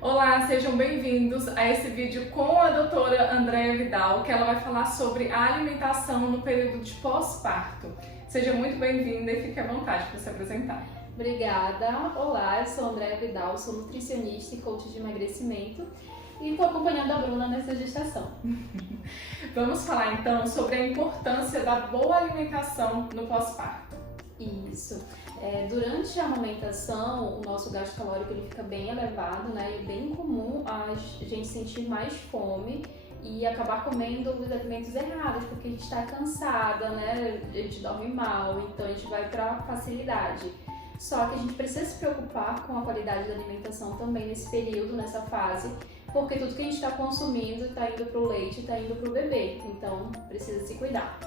Olá, sejam bem-vindos a esse vídeo com a doutora Andréa Vidal, que ela vai falar sobre a alimentação no período de pós-parto. Seja muito bem-vinda e fique à vontade para se apresentar. Obrigada. Olá, eu sou Andréa Vidal, sou nutricionista e coach de emagrecimento e estou acompanhando a Bruna nessa gestação. Vamos falar então sobre a importância da boa alimentação no pós-parto. Isso. Durante a amamentação, o nosso gasto calórico ele fica bem elevado, né? E é bem comum a gente sentir mais fome e acabar comendo os alimentos errados, porque a gente está cansada, né? A gente dorme mal, então a gente vai para facilidade. Só que a gente precisa se preocupar com a qualidade da alimentação também nesse período, nessa fase, porque tudo que a gente está consumindo está indo para o leite, está indo para o bebê, então precisa se cuidar.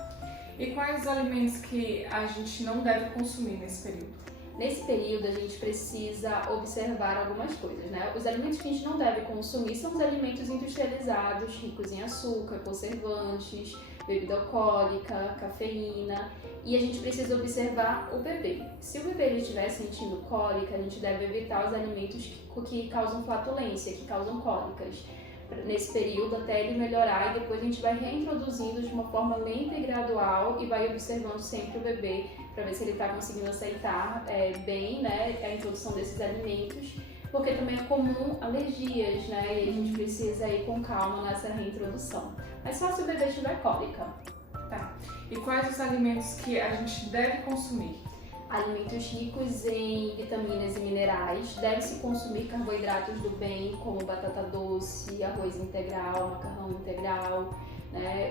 E quais os alimentos que a gente não deve consumir nesse período? Nesse período a gente precisa observar algumas coisas, né? Os alimentos que a gente não deve consumir são os alimentos industrializados, ricos em açúcar, conservantes, bebida alcoólica, cafeína, e a gente precisa observar o bebê. Se o bebê estiver sentindo cólica, a gente deve evitar os alimentos que causam flatulência, que causam cólicas. Nesse período até ele melhorar, e depois a gente vai reintroduzindo de uma forma lenta e gradual e vai observando sempre o bebê para ver se ele está conseguindo aceitar bem, né, a introdução desses alimentos, porque também é comum alergias, né, e a gente precisa ir com calma nessa reintrodução. Mas só se o bebê tiver cólica. Tá. E quais os alimentos que a gente deve consumir? Alimentos ricos em vitaminas e minerais, deve-se consumir carboidratos do bem, como batata doce, arroz integral, macarrão integral, né?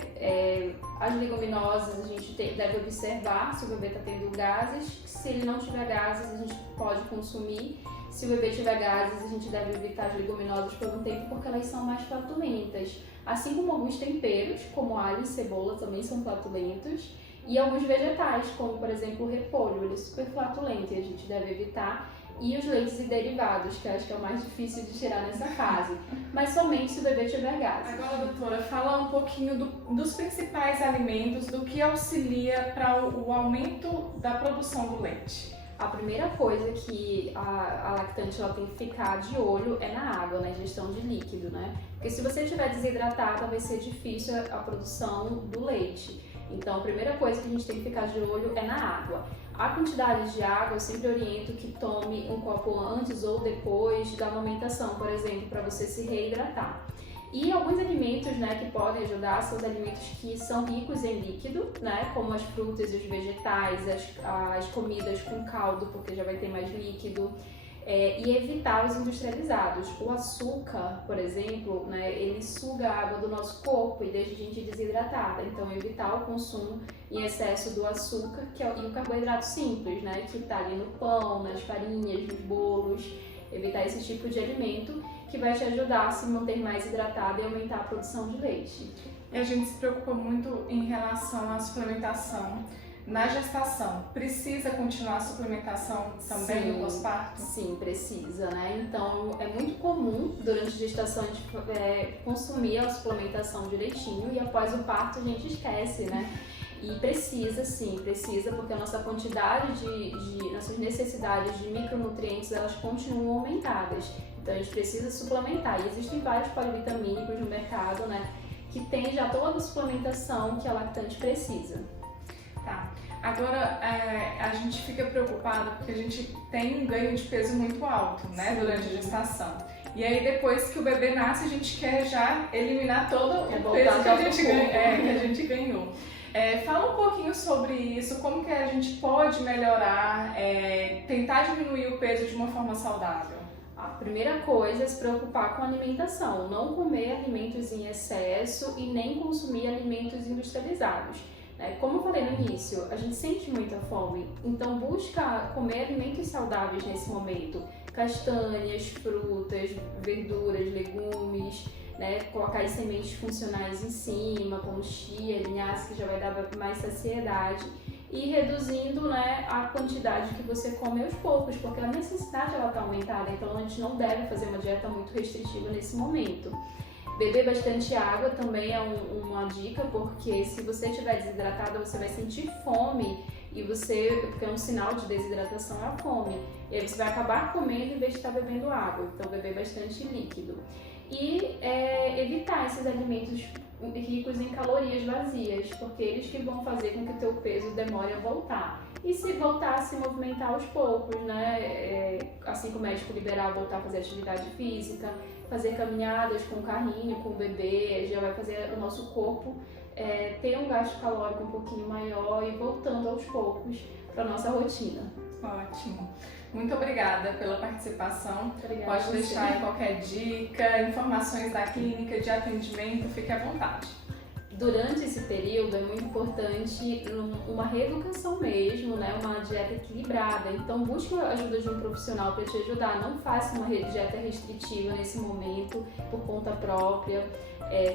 As leguminosas a gente deve observar se o bebê está tendo gases, se ele não tiver gases a gente pode consumir, se o bebê tiver gases a gente deve evitar as leguminosas por um tempo porque elas são mais flatulentas, assim como alguns temperos, como alho e cebola também são flatulentos. E alguns vegetais, como por exemplo o repolho, ele é super flatulento e a gente deve evitar. E os leites e derivados, que eu acho que é o mais difícil de tirar nessa fase, mas somente se o bebê tiver gases. Agora, doutora, fala um pouquinho dos principais alimentos, do que auxilia para o aumento da produção do leite. A primeira coisa que a lactante ela tem que ficar de olho é na água, na ingestão de líquido, né? Porque se você estiver desidratada, vai ser difícil a produção do leite. Então, a primeira coisa que a gente tem que ficar de olho é na água. A quantidade de água, eu sempre oriento que tome um copo antes ou depois da amamentação, por exemplo, para você se reidratar. E alguns alimentos, né, que podem ajudar são os alimentos que são ricos em líquido, né, como as frutas e os vegetais, as comidas com caldo, porque já vai ter mais líquido. E evitar os industrializados. O açúcar, por exemplo, né, ele suga a água do nosso corpo e deixa a gente desidratada. Então, evitar o consumo em excesso do açúcar e o carboidrato simples, né, que está ali no pão, nas farinhas, nos bolos. Evitar esse tipo de alimento que vai te ajudar a se manter mais hidratada e aumentar a produção de leite. E a gente se preocupa muito em relação à suplementação. Na gestação, precisa continuar a suplementação também no pós-parto? Sim, precisa, né? Então, é muito comum durante a gestação a gente consumir a suplementação direitinho e após o parto a gente esquece, né? E precisa, sim, precisa, porque a nossa quantidade nossas necessidades de micronutrientes, elas continuam aumentadas. Então, a gente precisa suplementar. E existem vários polivitamínicos no mercado, né? Que tem já toda a suplementação que a lactante precisa. Tá. Agora, a gente fica preocupada porque a gente tem um ganho de peso muito alto, né, durante a gestação. E aí, depois que o bebê nasce, a gente quer já eliminar todo o peso que a gente ganhou. Fala um pouquinho sobre isso, como que a gente pode melhorar, tentar diminuir o peso de uma forma saudável. A primeira coisa é se preocupar com a alimentação, não comer alimentos em excesso e nem consumir alimentos industrializados. Como eu falei no início, a gente sente muita fome, então busca comer alimentos saudáveis nesse momento. Castanhas, frutas, verduras, legumes, né? Colocar as sementes funcionais em cima, como chia, linhaça, que já vai dar mais saciedade. E reduzindo, né, a quantidade que você come aos poucos, porque a necessidade está aumentada, então a gente não deve fazer uma dieta muito restritiva nesse momento. Beber bastante água também é uma dica, porque se você estiver desidratada, você vai sentir fome porque é um sinal de desidratação é a fome. E aí você vai acabar comendo em vez de estar bebendo água. Então, beber bastante líquido. E evitar esses alimentos ricos em calorias vazias, porque eles que vão fazer com que o teu peso demore a voltar. E se voltar a se movimentar aos poucos, né? Assim que o médico liberar, voltar a fazer atividade física, fazer caminhadas com o carrinho, com o bebê, já vai fazer o nosso corpo ter um gasto calórico um pouquinho maior e voltando aos poucos para nossa rotina. Ótimo. Muito obrigada pela participação. Obrigada. Pode deixar aí qualquer dica, informações da clínica de atendimento, fique à vontade. Durante esse período é muito importante uma reeducação mesmo, né? Uma dieta equilibrada. Então busque a ajuda de um profissional para te ajudar. Não faça uma dieta restritiva nesse momento por conta própria.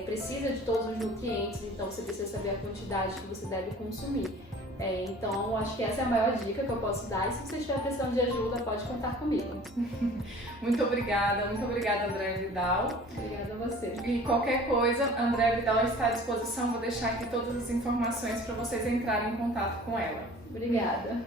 Precisa de todos os nutrientes, então você precisa saber a quantidade que você deve consumir. Então acho que essa é a maior dica que eu posso dar. E se você estiver precisando de ajuda, pode contar comigo. Muito obrigada, Andréa Vidal. Obrigada a você. E qualquer coisa, a Andréa Vidal está à disposição. Vou deixar aqui todas as informações para vocês entrarem em contato com ela. Obrigada.